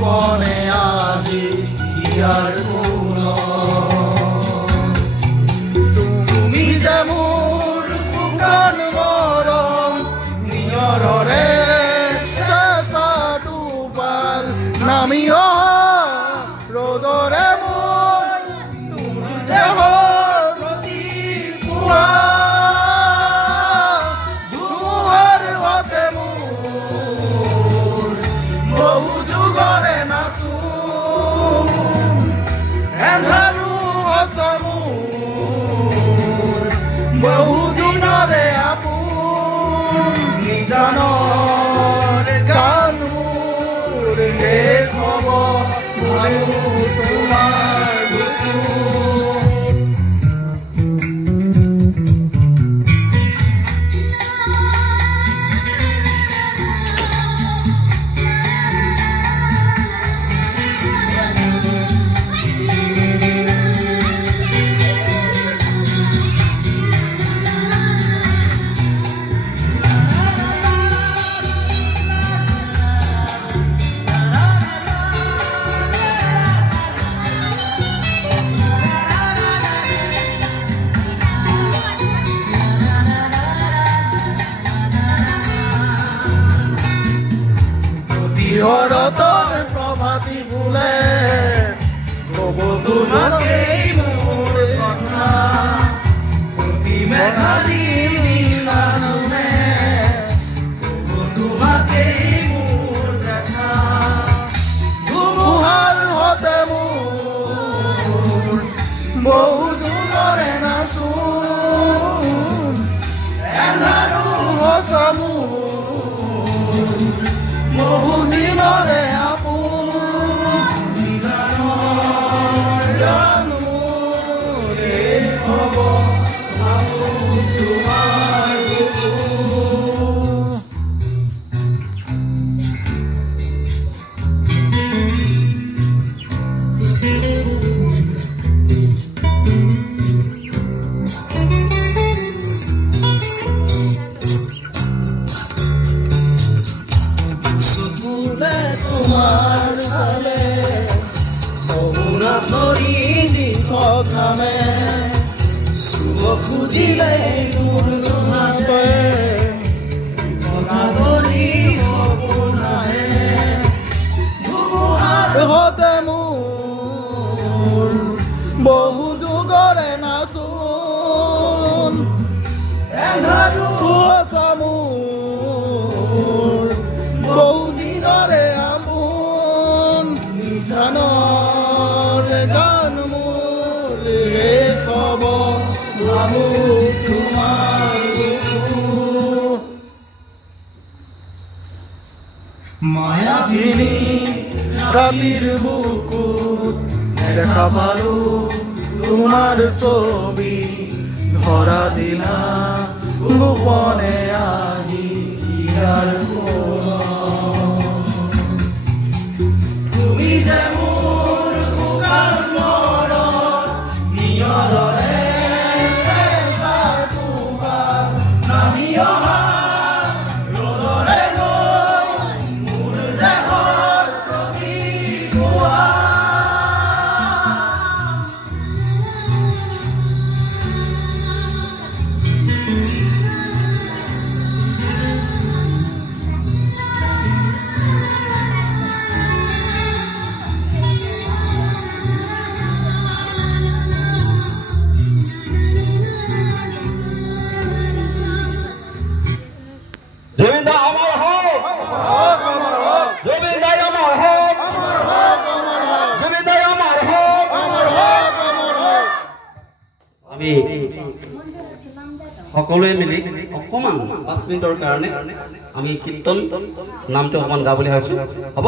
ভুবনে আহি ইয়াৰ গুণ তুমি যে মোৰ শুকান মৰম নিয়ৰৰে চেঁচা টোপাল নামি অহা ৰ'দৰে মোৰ তোমাৰ দেহৰ প্ৰতিপুৱা ধুমুহাৰ হতে মোৰ বহু যুগৰে নাচো এন্ধাৰো সঁচা মোৰ বহু দিনৰে আপোন নিজানৰ গান মোৰ শেষ হ'ব আৰু তোমাৰ বুকু হৰতৰ প্ৰভাতী বোলে ক'ব তোমাকেই মোৰ কথা প্ৰতি মেঘালী নীলাজনে ক'ব তোমাকেই মোৰ দেখা ধুমুহাৰ হতে মোৰ বহু দূৰৰে নাচো এন্ধাৰো সঁচা মোৰ বহু দিনৰে আপোন নিজানৰ গান মোৰ শেষ হ'ব আৰু তোমাৰ বুকু তোমাৰ চালে বহুৰাত নৰি দি থকামে চুব খুজিলে মোৰ নাপে ধৰি সপোনাহে ধুমুহাৰ হতে মোৰ বহু যুগৰে নাচোন এন্ধাৰো সঁচা মোৰ বহু দিনৰে আপোন নিজানৰ গান মোৰ শেষ হ'ব আৰু তোমাৰ বুকু মায়াবিনী ৰাতিৰ বুকুত দেখা পালো তোমাৰ ছবি ধৰা দিলা গোপনে আহি ইয়াৰ তুমি যে মোৰ শুকান মৰম নিয়ৰৰে চেঁচা টোপাল নামি অহা ৰ'দৰে গৈ মোৰ দেহৰ প্ৰতিপুৱা সকলোৱে মিলি অকমান 5 মিনিটৰ কাৰণে আমি কীৰ্তন নামটো অকমান গাবলৈ ভাবিছো হ'ব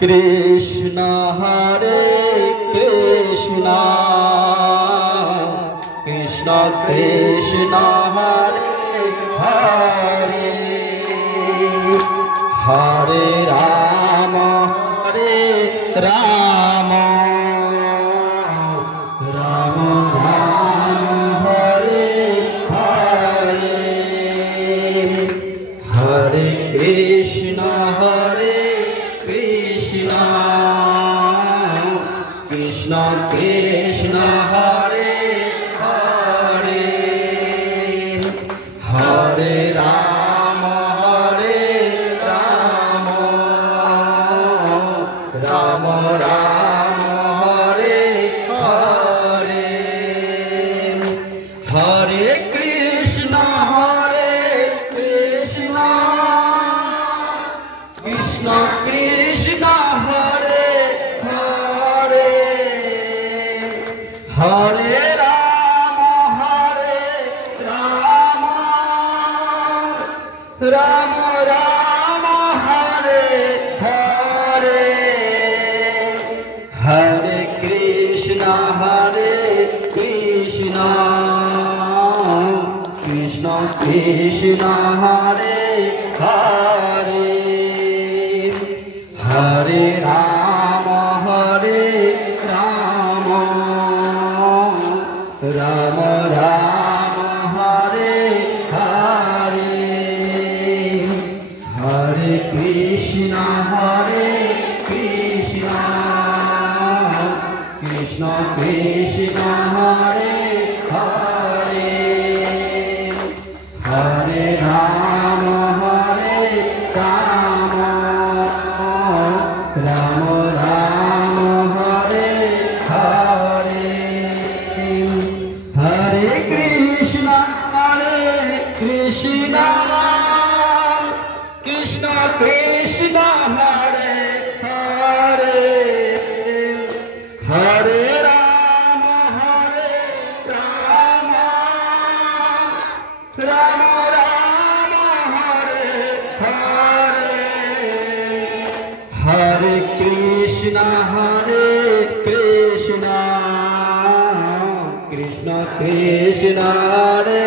কৃষ্ণ হৰে কৃষ্ণ কৃষ্ণ কৃষ্ণ হৰে হৰে হরে রাম হরে রাম রাম রাম হরে হরে হরে কৃষ্ণ হরে কৃষ্ণ কৃষ্ণ কৃষ্ণ হরে হরে হরে রাম রাম রাম হরে হরে হরে কৃষ্ণ কৃষ্ণ কৃষ্ণ হরে হরে হরে রাম রাম রাম হরে হরে হরে কৃষ্ণ কৃষ্ণ কৃষ্ণ হরে হরে হরে রাম রাম রাম হরে হরে হরে কৃষ্ণ কৃষ্ণ কৃষ্ণ কৃষ্ণ হরে হরে হরে রাম রাম রাম হরে হরে হরে কৃষ্ণ কৃষ্ণ কৃষ্ণ কৃষ্ণ হরে হরে হরে রাম রাম হরে হরে হরে কৃষ্ণ কৃষ্ণ কৃষ্ণ কৃষ্ণ হরে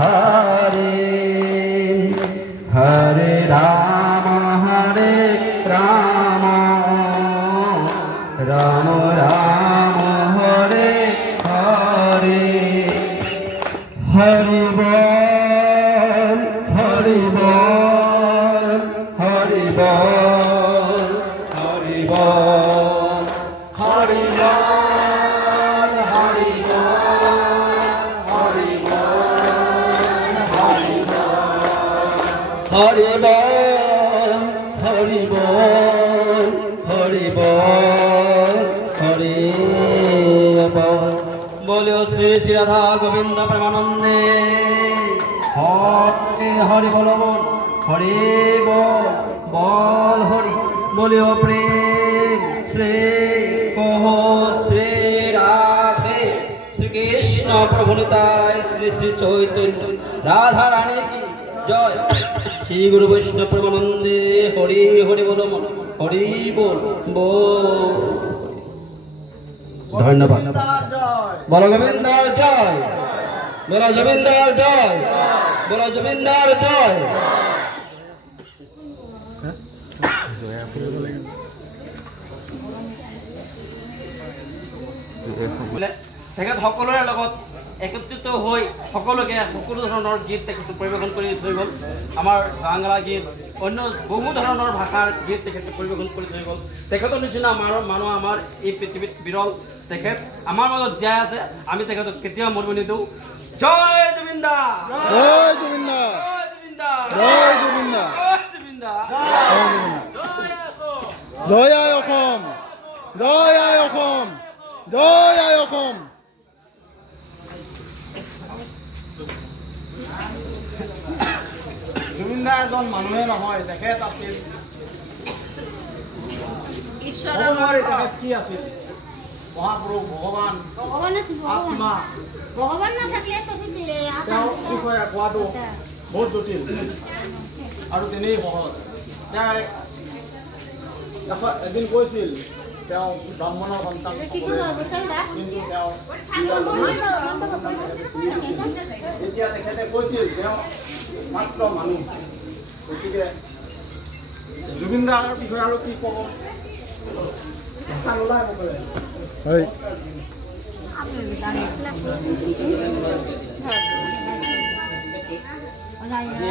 হরে হরে রাম রাম রাম হরে হরে হরি বল হরি বল হরি বল হরি বল হরি বল হরি বল হরি বল হরি বল হরি বল হরি বল হরি বল बोलो श्री श्री राधा गोविंद प्रेमानंदे हरे हरि बोलो बोल हरि बोल हरि बोलो प्रेम श्री कहो श्री राधे श्री कृष्ण प्रभु निताय श्री श्री चैतन्य राधा रानी की जय श्री गुरु वैष्णव प्रेमानंदे हरि हरि बोलो हरि बोल धन्यवाद बोलो गोविंदार जय बोलो जमींदार जय बोलो जमींदार जय সকলোৰে লগত একত্ৰিত হৈ সকলোকে সকলো ধৰণৰ গীত তেখেতে পৰিৱেশন কৰি থৈ গ'ল আমাৰ বাংলা গীত অন্য বহু ধৰণৰ ভাষাৰ গীত তেখেতে পৰিৱেশন কৰি থৈ গ'ল তেখেতৰ নিচিনা মানুহ আমাৰ এই পৃথিৱীত বিৰল তেখেত আমাৰ মাজত জীয়াই আছে আমি তেখেতক কেতিয়াও মৰিব নিদিওঁ জয় জুবিন্দা জয় জুবিন্দা জয় জুবিন্দা জয় জুবিন্দা জয় আই অসম জয় আই অসম জয় আই অসম জুবিন্দা এজন মানুহে নহয় তেখেত আছিল ঈশ্বৰৰ তেখেত কি আছিল মহাপুৰুষ ভগৱান আত্মা ভগৱান নাথাকিলে তেওঁৰ বিষয়ে কোৱাটো বহুত জটিল আৰু তেনেই সহজ তেওঁ এদিন কৈছিল তেওঁ ব্ৰাহ্মণৰ সন্তান কিন্তু তেওঁ এতিয়া তেখেতে কৈছিল তেওঁ মাত্ৰ মানুহ গতিকে জুবিনদাৰ বিষয়ে আৰু কি ক'ব ভাষা নোলায় মোকলে হয়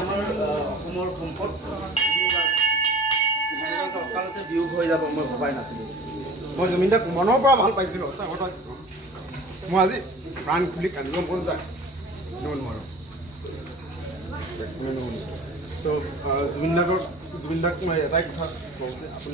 আমাৰ অসমৰ সম্পদ বিয়োগ হৈ যাব মই ভবাই নাছিলোঁ মই জুবিন দাক মনৰ পৰা ভাল পাইছিলোঁ সঁচা কথা মই আজি প্ৰাণ খুলি কান্দিব মন যায় নোৱাৰোঁ চ' জুবিন দাক মই এটাই কথা কওঁ যে আপুনি